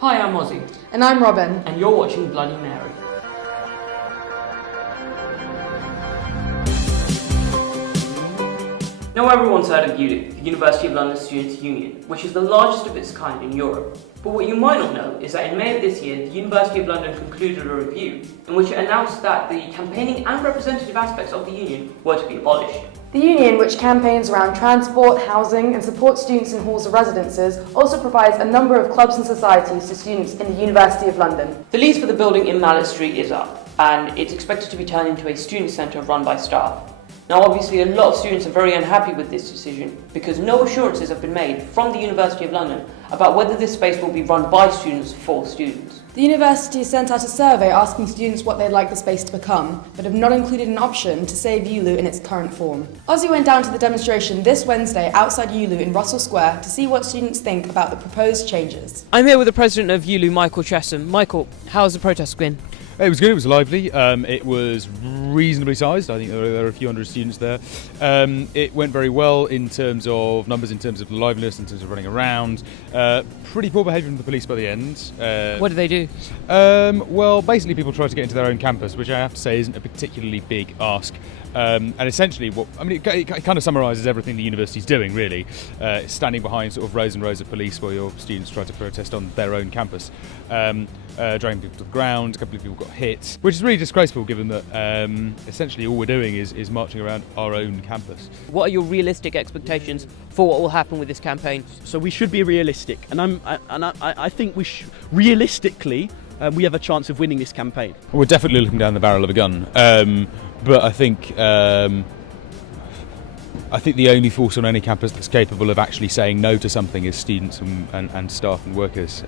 Hi, I'm Ozzy. And I'm Robyn. And you're watching Bloody Mary. Now everyone's heard of ULU, the University of London Students' Union, which is the largest of its kind in Europe. But what you might not know is that in May of this year, the University of London concluded a review in which it announced that the campaigning and representative aspects of the union were to be abolished. The union, which campaigns around transport, housing and supports students in halls of residences, also provides a number of clubs and societies to students in the University of London. The lease for the building in Mallet Street is up, and it's expected to be turned into a student centre run by staff. Now obviously a lot of students are very unhappy with this decision because no assurances have been made from the University of London about whether this space will be run by students for students. The university sent out a survey asking students what they'd like the space to become, but have not included an option to save ULU in its current form. Ozzy went down to the demonstration this Wednesday outside ULU in Russell Square to see what students think about the proposed changes. I'm here with the president of ULU, Chessum. Michael, how's the protest been? It was good, it was lively, it was reasonably sized. I think there were a few hundred students there. It went very well in terms of numbers, in terms of liveliness, in terms of running around. Pretty poor behaviour from the police by the end. What did they do? Well, basically people tried to get into their own campus, which I have to say isn't a particularly big ask. And essentially, it kind of summarises everything the university's doing, really. Standing behind sort of rows and rows of police while your students try to protest on their own campus. Dragging people to the ground, a couple of people got hit, which is really disgraceful given that essentially all we're doing is marching around our own campus. What are your realistic expectations for what will happen with this campaign? So we should be realistic, and I think realistically we have a chance of winning this campaign. We're definitely looking down the barrel of a gun, but I think the only force on any campus that's capable of actually saying no to something is students and staff and workers.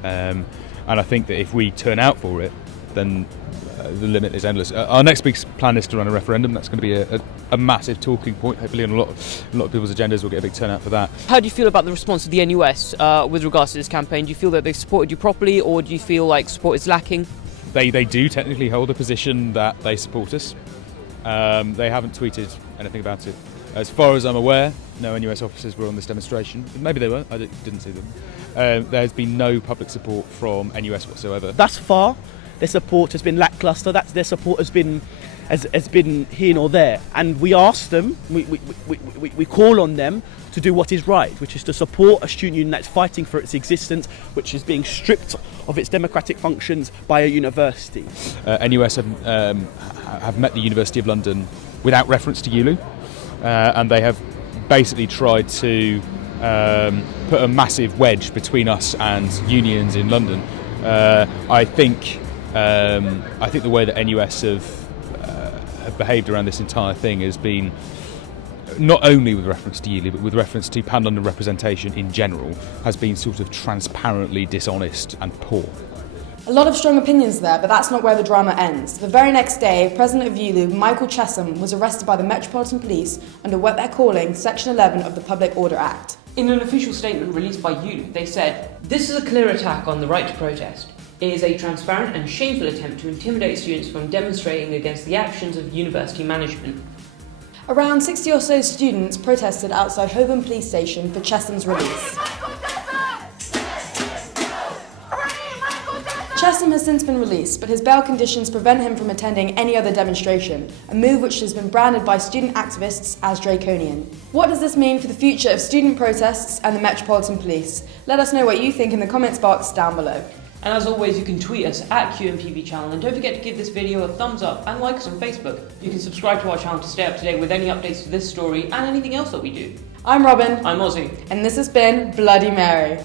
And I think that if we turn out for it, then the limit is endless. Our next big plan is to run a referendum. That's going to be a massive talking point. Hopefully, on a lot of people's agendas, we'll get a big turnout for that. How do you feel about the response of the NUS with regards to this campaign? Do you feel that they supported you properly, or do you feel like support is lacking? They do technically hold a position that they support us. They haven't tweeted anything about it. As far as I'm aware, no NUS officers were on this demonstration. Maybe they were, I didn't see them. There's been no public support from NUS whatsoever. Thus far, their support has been lacklustre. Their support has been here nor there. And we ask them, we call on them to do what is right, which is to support a student union that's fighting for its existence, which is being stripped of its democratic functions by a university. NUS have met the University of London without reference to ULU. And they have basically tried to put a massive wedge between us and unions in London. I think the way that NUS have behaved around this entire thing has been, not only with reference to ULU, but with reference to Pan-London representation in general, has been sort of transparently dishonest and poor. A lot of strong opinions there, but that's not where the drama ends. The very next day, President of ULU, Chessum, was arrested by the Metropolitan Police under what they're calling Section 11 of the Public Order Act. In an official statement released by ULU, they said, "This is a clear attack on the right to protest. It is a transparent and shameful attempt to intimidate students from demonstrating against the actions of university management." Around 60 or so students protested outside Holborn Police Station for Chessum's release. Chessum has since been released, but his bail conditions prevent him from attending any other demonstration, a move which has been branded by student activists as draconian. What does this mean for the future of student protests and the Metropolitan Police? Let us know what you think in the comments box down below. And as always, you can tweet us at QMTV channel, and don't forget to give this video a thumbs up and like us on Facebook. You can subscribe to our channel to stay up to date with any updates to this story and anything else that we do. I'm Robyn. I'm Ozzy. And this has been Bloody Mary.